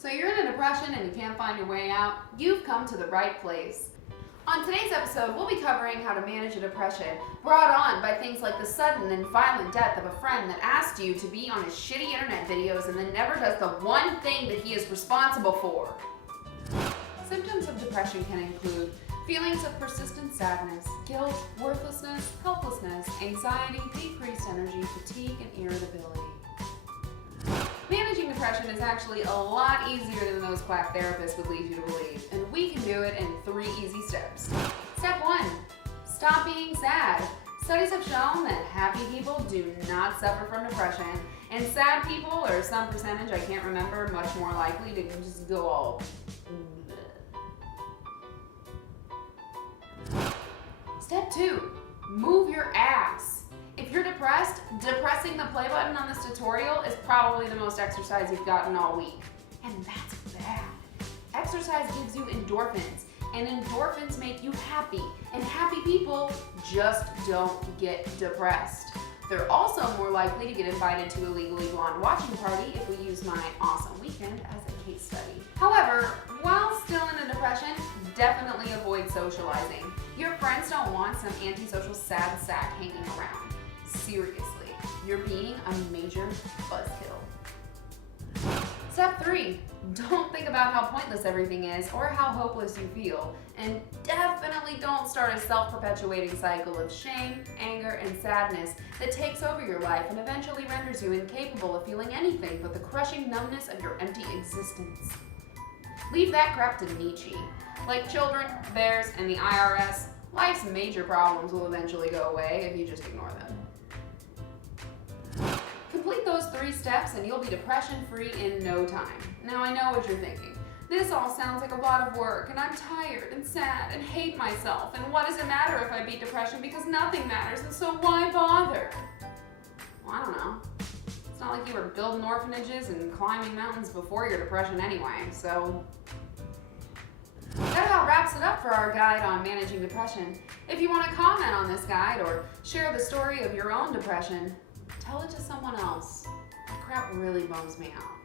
So you're in a depression and you can't find your way out? You've come to the right place. On today's episode, we'll be covering how to manage a depression brought on by things like the sudden and violent death of a friend that asked you to be on his shitty internet videos and then never does the one thing that he is responsible for. Symptoms of depression can include feelings of persistent sadness, guilt, worthlessness, helplessness, anxiety, decreased energy, fatigue, and irritability. Managing depression is actually a lot easier than those quack therapists would lead you to believe, and we can do it in 3 easy steps. Step 1. Stop being sad. Studies have shown that happy people do not suffer from depression, and sad people, or some percentage, I can't remember, much more likely to just go all bleh. Step 2. Move your ass. If you're depressed, depressing the play button on this tutorial is probably the most exercise you've gotten all week. And that's bad. Exercise gives you endorphins, and endorphins make you happy. And happy people just don't get depressed. They're also more likely to get invited to a Legally Blonde watching party if we use my awesome weekend as a case study. However, while still in a depression, definitely avoid socializing. Your friends don't want some antisocial sad sack hanging around. Seriously, you're being a major buzzkill. Step 3, don't think about how pointless everything is or how hopeless you feel. And definitely don't start a self-perpetuating cycle of shame, anger, and sadness that takes over your life and eventually renders you incapable of feeling anything but the crushing numbness of your empty existence. Leave that crap to Nietzsche. Like children, bears, and the IRS, life's major problems will eventually go away if you just ignore them. Complete those 3 steps and you'll be depression-free in no time. Now I know what you're thinking. This all sounds like a lot of work, and I'm tired and sad and hate myself, and what does it matter if I beat depression because nothing matters, and so why bother? Well, I don't know. It's not like you were building orphanages and climbing mountains before your depression anyway, so... That about wraps it up for our guide on managing depression. If you want to comment on this guide or share the story of your own depression, tell it to someone else. That crap really bums me out.